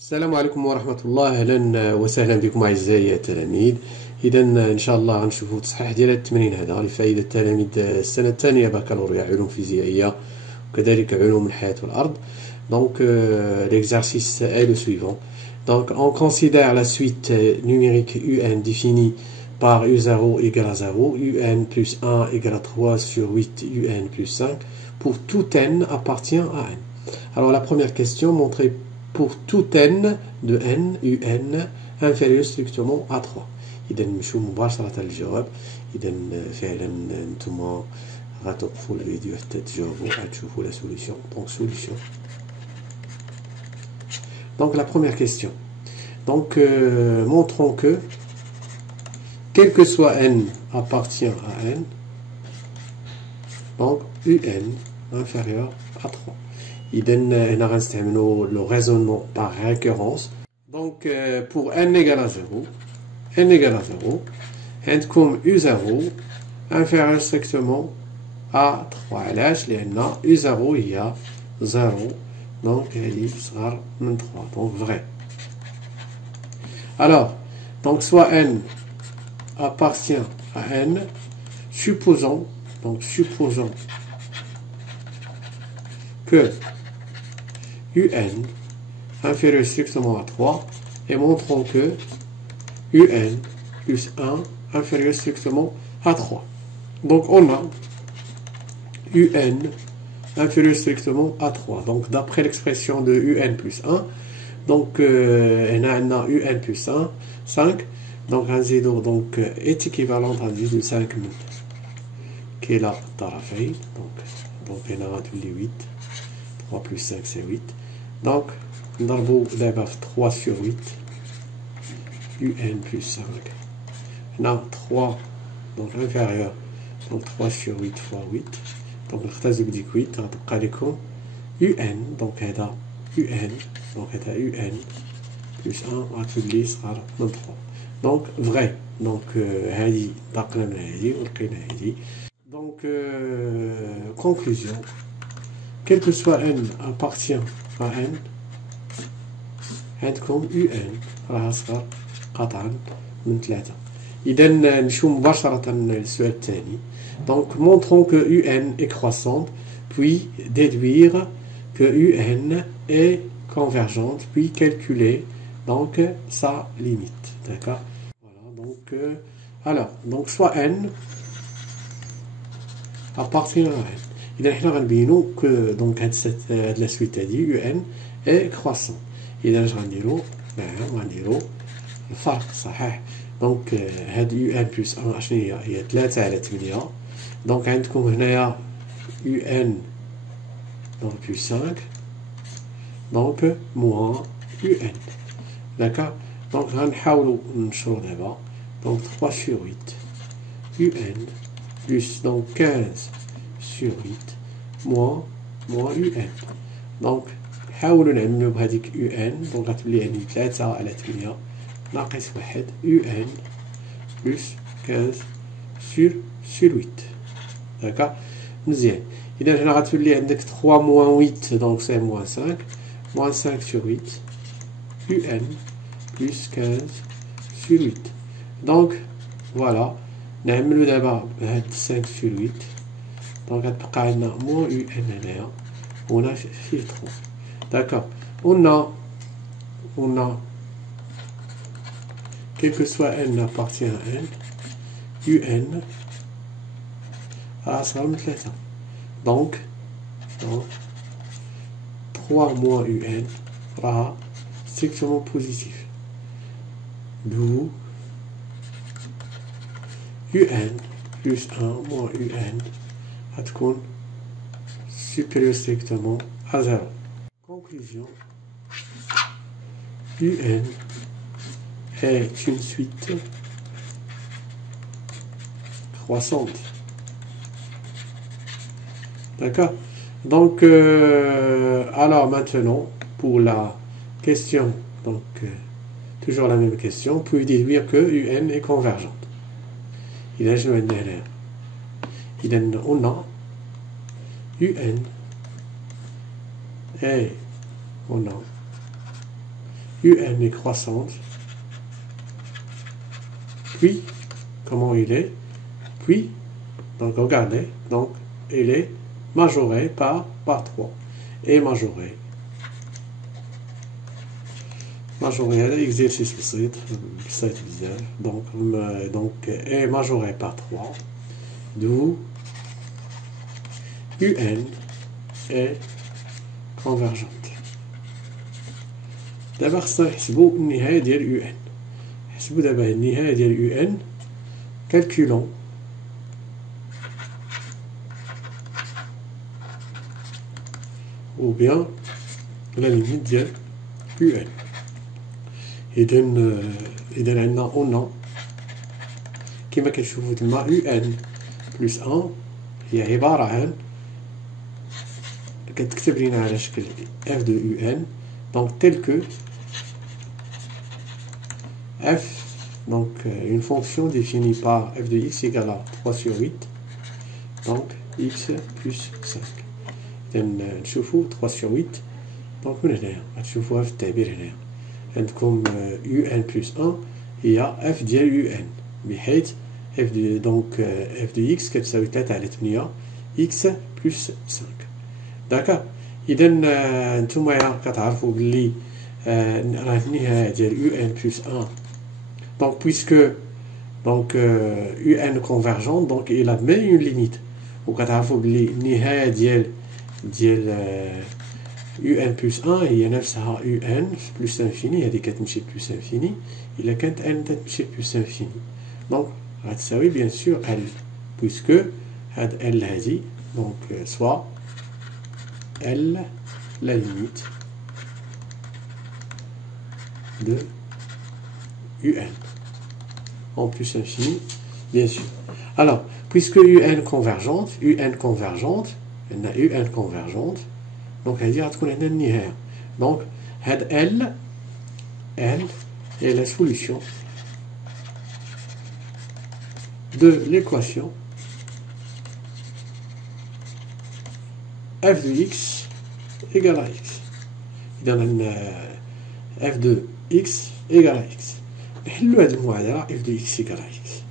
السلام عليكم ورحمة الله. أهلا وسهلا بكم أعزائي التلاميذ. إذا إن شاء الله غنشوفوا تصحيح ديال التمرين هذا لفائدة تلاميذ السنة الثانية بكالوريا علوم فيزيائية وكذلك علوم الحياة والأرض. Donc l'exercice est le suivant. Donc on considère la suite numérique UN définie par U0 égale à 0, UN plus 1 égale à 3 sur 8 UN plus 5 pour tout n appartient à n. Alors la première question montrer pour tout n de n un inférieur strictement à 3. إذا نمشيو مباشرة للجواب. إذا فعلا نتوما غتوقفوا الفيديو حتى تجاوبوا غتشوفوا la solution. Donc solution. Donc la première question. Donc montrons que quel que soit n appartient à n, donc un inférieur à 3. إذا هنا غنستعملوا le raisonnement par récurrence. Donc pour n égale à 0 عندكم u0 inférieur strictement à 3. علاش؟ لأن u0 هي 0 donc هذه صغار من 3 donc vrai. Alors donc soit n appartient à n, supposons que un inférieur strictement à 3 et montrons que un plus 1 inférieur strictement à 3. Donc on a un inférieur strictement à 3. Donc d'après l'expression de un plus 1, donc on a un plus 1, 5. Donc غنزيدو donc est équivalente à 5 qui est là طرفين. donc هنا غتولي 8. 3 plus 5 c'est 8. Donc نضربو دابا في 3 sur 8 un plus 5. هنا 3 donc inférieur donc 3 sur 8 fois 8. donc نختزل ديك 8 غتبقى لكم un donc هذا un donc هذا un plus 1 غتولي صغار من 3. donc vrai. donc هذه انتقلنا من هذه ولقينا هذه. donc conclusion. quel que soit n appartient à n عندكم un راه صغر قطعا من 3. إذا نمشيو مباشرة للسؤال الثاني. donc montrons que un est croissante puis déduire que un est convergente puis calculer donc sa limite. D'accord. Voilà donc alors donc soit n appartient à n. إذا حنا غنبينو que donc هاد la suite هادي un est croissant. إذا اش غنديرو؟ نعم غنديرو الفرق صحيح. دونك هاد un plus 1 اشنو هي 3 على 8. دونك عندكم هنايا un donc plus 5 donc moins un. d'accord. دونك غنحاولو نشرو دابا. donc 3 sur 8 un plus donc 15 sur 8 moins un. donc حاولوا نعملوا بهذيك un donc غتولي عندي 3 على 8 ناقص 1 un plus 15 sur 8. d'accord. مزيان. إذا هنا غتولي عندك 3 moins 8 donc c'est moins 5 moins 5 sur 8 un plus 15 sur 8. donc voilà نعملوا دابا بهاد 5 sur 8 donc غتبقى عندنا moins un هنايا وهنا فيه 3. d'accord. on a quel que soit n appartient à n un صغر من 3. donc 3 moins un راها strictement positif. d'où un plus 1 moins un غتكون supérieur strictement à 0. conclusion. un est une suite croissante. d'accord. donc alors maintenant pour la question donc toujours la même question. Vous pouvez déduire que un est convergente. إذا شنو عندنا هنا؟ إذا on a un et on a UN est croissante, puis, comment il est, puis, donc regardez, donc il est majoré par 3, et majoré exercice بسيط بزاف donc est majoré par 3, d'où UN est convergente. دابا خصنا نحسبوا النهاية ديال UN. نحسبوا دابا النهاية ديال UN. Calculons ou bien la limite ديال UN. إذا عندنا هنا كما كتشوفوا تما UN plus 1 هي عبارة عن كتكتب لينا على شكل f de UN donc tel que f donc une fonction définie par f de x égale à 3 sur 8 donc x plus 5 إذا نشوفوا 3 sur 8 donc من هنايا غتشوفوها في التعبير هنايا عندكم UN plus 1 هي f ديال UN بحيث f de donc f de x كتساوي 3 على 8 x plus 5 داكا إذا نتوما كتعرفوا بلي راه النهاية ديال UN plus 1 donc puisque donc UN convergente donc il admet une limite وكتعرفوا بلي النهاية ديال UN plus 1 هي نفسها UN plus infini هذه كتمشي plus infini إلا كانت N تمشي plus infini donc غتساوي bien sûr L puisque هاد L هذه donc soit L la limite de UN en plus infini bien sûr. Alors puisque UN convergente on a UN convergente donc هذه غتكون عندنا النهاية donc هاد L est la solution de l'équation f de x égale à x. إذا f de x égale à x. نحلو هاد المعادلة f de x égale à x.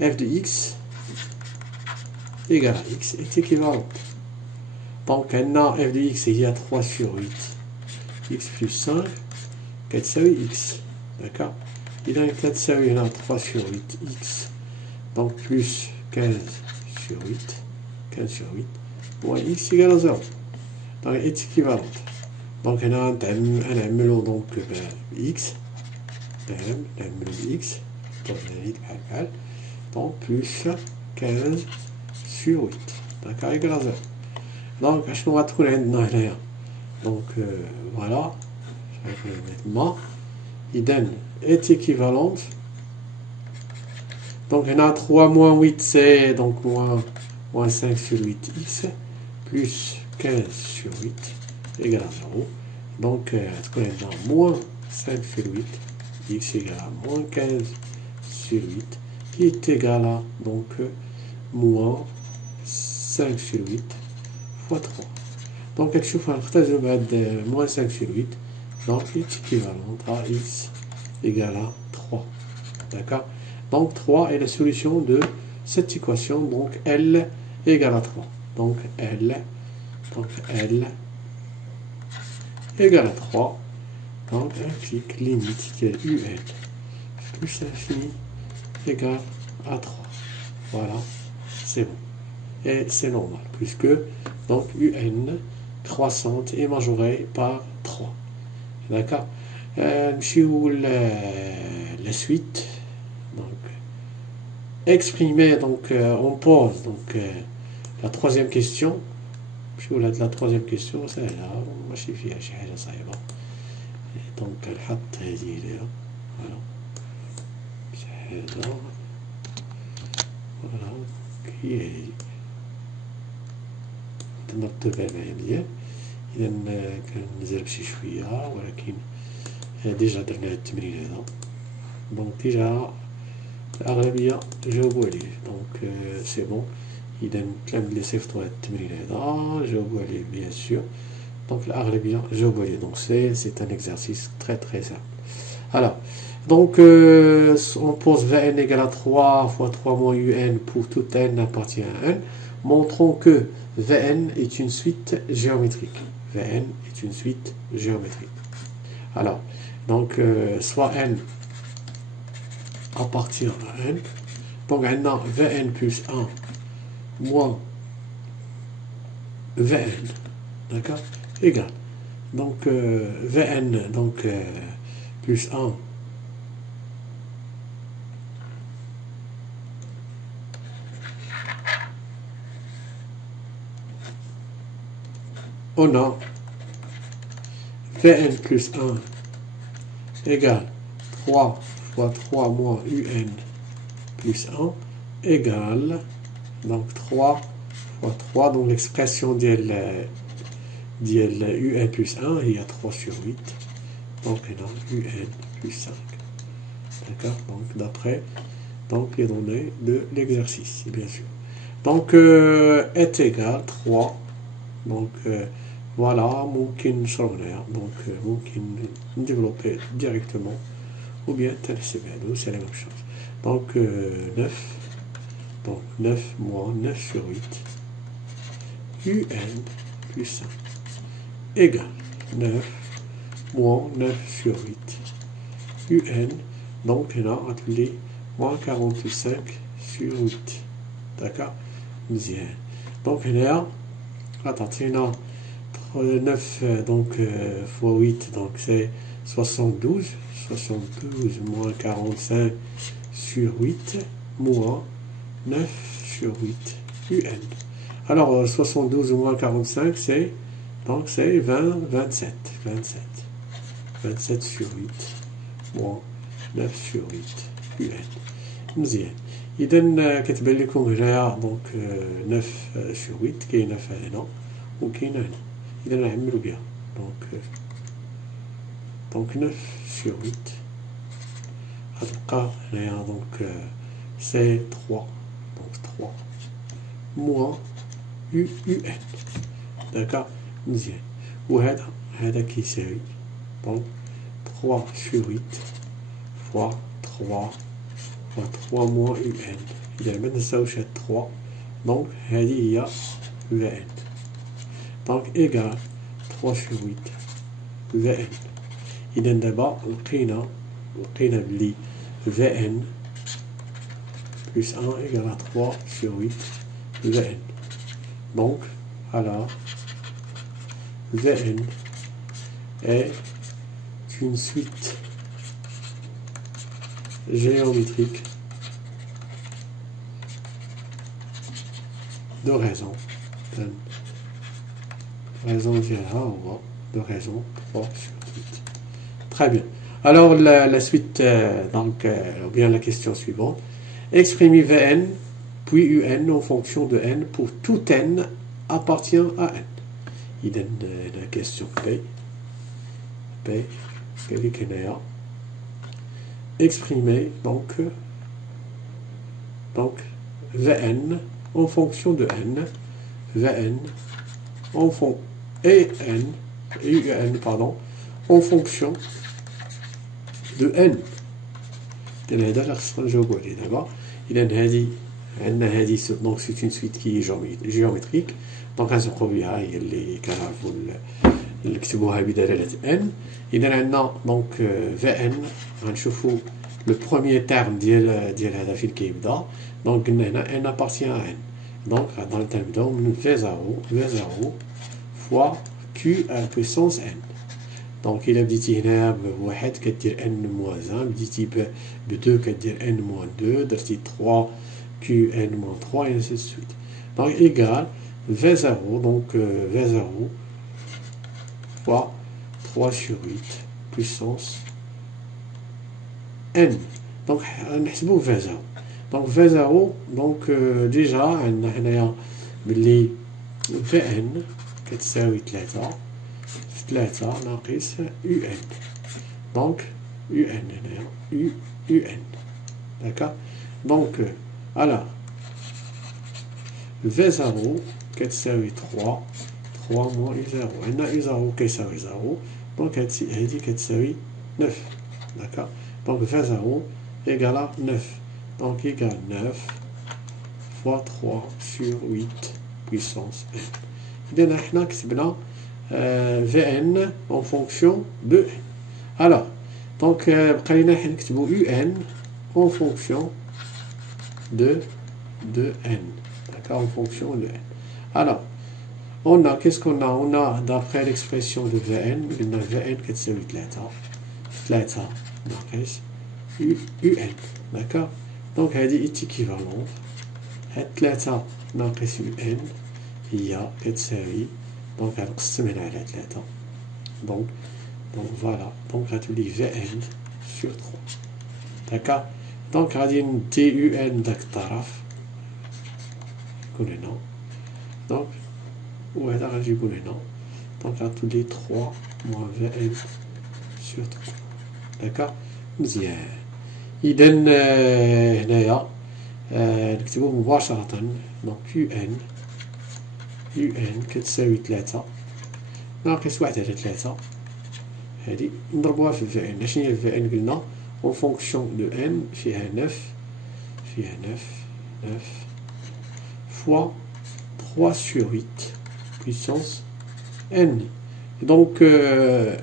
f de x égale à x est équivalente. Donc عندنا f de x هي 3 sur 8 x plus 5 كتساوي x. D'accord. إذا كتساوي هنا 3 sur 8 x donc plus 15 sur 8 moins x égale à 0 donc est équivalente donc هنا نعملو donc x نعملو x بحال donc plus 15 sur 8 d'accord égale à 0 donc اشنو غتكون عندنا هنايا donc voilà تما إذا est équivalente donc on a 3 moins 8 c'est donc moins 5 sur 8x plus 15 sur 8 égale à 0 donc on a moins 5 sur 8 x égale à moins 15 sur 8 qui est égal à donc moins 5 sur 8 fois 3 donc كتشوف غنختاروا بعد moins 5 sur 8 donc est équivalente à x égale à 3 d'accord. Donc 3 est la solution de cette équation, donc L égale à 3. Donc L égale à 3. Donc implique limite qui est UN plus infini égale à 3. Voilà, c'est bon. Et c'est normal, puisque donc UN croissante est majorée par 3. D'accord. La suite. Donc, exprimer, donc on pose donc la troisième question. La troisième question, c'est là, ماشي فيها شي حاجة صعيبة. Donc كنحط هذه هنا، voilà. شي حاجة، voilà، هي هذه. نرتبها معايا مزيان. إذا كنزرب شي شوية، ولكن ديجا درنا هاد التمرين هذا. دونك ديجا الأغلبية جاوبوا عليه دونك سي بون. إذا تلاميذ اللي صيفطوا هاد التمرين هذا جاوبوا عليه بيان سور Donc l'Aghlabiyya Jawbariya. Donc c'est un exercice très très simple. Alors, donc on pose Vn égale à 3 fois 3 moins Un pour tout n appartient à n. Montrons que Vn est une suite géométrique. Vn est une suite géométrique. Alors, donc soit n appartient à n. Donc on a Vn plus 1 moins Vn, d'accord, égal. Donc Vn donc plus 1 on a Vn plus 1 égale 3 fois 3 moins Un plus 1 égale donc 3 fois 3, donc l'expression d'IL UN plus 1, il y a 3 sur 8, donc on a UN plus 5. D'accord? Donc d'après les données de l'exercice, bien sûr. Donc est égal 3, donc voilà, ممكن نشرحها donc ممكن développer directement ou bien c'est la même chose. Donc 9, donc 9 moins 9 sur 8 UN plus 5 égale 9 moins 9 sur 8 UN, donc on a appelé moins 45 sur 8. D'accord? Bien. Donc on a, attention, 9 donc fois 8, donc c'est 72. 72 moins 45 sur 8 moins 9 sur 8 UN. Alors 72 moins 45 c'est donc c'est 27 sur 8 moins 9 sur 8 UN. مزيان. إذا كتبان لكم هنايا دونك 9 sur 8 كاينة هنا وكاينة هنا. إذا نعملو بها donc 9 sur 8 غتبقى هنايا donc c'est 3 donc 3 moins UN. D'accord? مزيان. وهذا كيساوي donc 3 sur 8 fois 3 fois 3 moins UN. إذا ما ننساوش هاد 3 donc هذه هي VN. donc égal 3 sur 8 VN. إذا دابا لقينا بلي VN plus 1 égale à 3 sur 8 VN. Donc, alors, VN est une suite géométrique de raison. Raison de raison 3 sur 8. Très bien. Alors, la suite, ou bien la question suivante. Exprimez Vn puis UN en fonction de n pour tout n appartient à n. Il donne la question P. Exprimer donc Vn en fonction de n. Vn en fond et n et un pardon en fonction de n. هذا اللي خصنا نجاوبو عليه دابا. إذا هذه عندنا هذه دونك سيت اون سويت كي جيومتريك دونك غنسبقو بها هي اللي كنعرفو نكتبوها بدلالة ان. إذا عندنا دونك في ان غنشوفو لو بروميير تيرم ديال هذا فين كيبدا. دونك قلنا هنا ان ابارتيان ا ان. دونك غنبداو من في زيرو فوا كيو ا بويسونس ان. دونك إلا بديتي هنا بواحد كدير ان موان 1، بديتي بدو كدير ان موان 2، درتي 3 كيو ان موان 3 et ainsi de suite. دونك إيكال V0 donc V0 fois 3 sur 8 puissance n. donc نحسبو V0. donc V0 donc déjà عندنا حنايا بلي Vn كتساوي 3 ناقص UN. donc UN هنايا UN. d'accord. donc alors V0 كتساوي 3 3 moins U0. عندنا U0 كيساوي 0. دونك هادي كتساوي 9. داكوغ. دونك 20 égale à 9. Donc égale 9 fois 3 sur 8 puissance n. إذا حنا كتبنا Vn en fonction de n. Alors, donc بقى لينا حنا نكتبو Un en fonction de n. D'accord, en fonction de n. Alors, on a, qu'est-ce qu'on a? On a, d'après l'expression de Vn, on a Vn كتساوي 3 ناقص Un. D'accord. Donc هذه est équivalente. هاد 3 ناقص Un هي كتساوي، دونك غنقسم هنا على 3. دونك فوالا، دونك غتولي Vn sur 3. داكوغ. دونك غادي ندي Un داك الطرف يكون هنا. دونك وهذا غادي يكون هنا. دونك غتولي 3 moins Vn sur 3. داكوغ. مزيان. إذا هنايا نكتبو مباشرة. دونك UN كتساوي 3 ناقص 1 على 3. هادي نضربوها في Vn. اشنو هي Vn؟ قلنا اون فونكسيون دو n فيها 9 فوا 3 sur 8 puissance n. دونك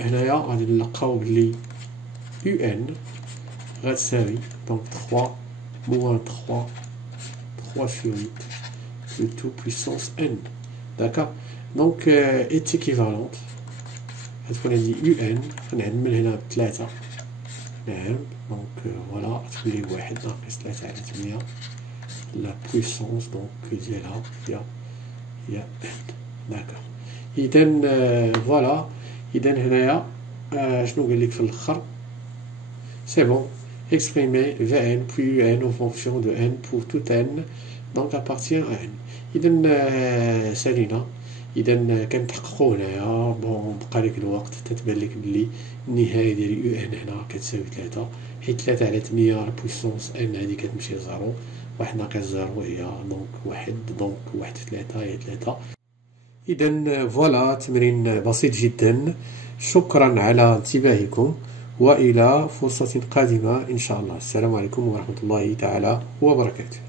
هنايا غادي نلقاو بلي UN غتساوي دونك 3 moins 3 sur 8 plutôt puissance n. D'accord. Donc est équivalente. غتكون عندي UN غنعمل هنا ب3. نعم. دونك فوالا غتولي 1 ناقص 3 على 8 لا بويسونس دونك ديالها هي n. داكوغ. إذا فوالا. إذا هنايا شنو قال لك في الآخر؟ سي بون. Exprimer Vn puis Un en fonction de n pour tout n donc appartient à n. إذا سالينا. إذا كنتحققو هنايا بون بقى لك الوقت تتبان لك بلي النهاية ديال UN هنا كتساوي 3 حيت 3 على 8 لا بويسونس n هادي كتمشي لزيرو. 1 ناقص 0 هي دونك 1. دونك 1 في 3 هي 3. إذا فوالا تمرين بسيط جدا. شكرا على انتباهكم وإلى فرصة قادمة إن شاء الله. السلام عليكم ورحمة الله تعالى وبركاته.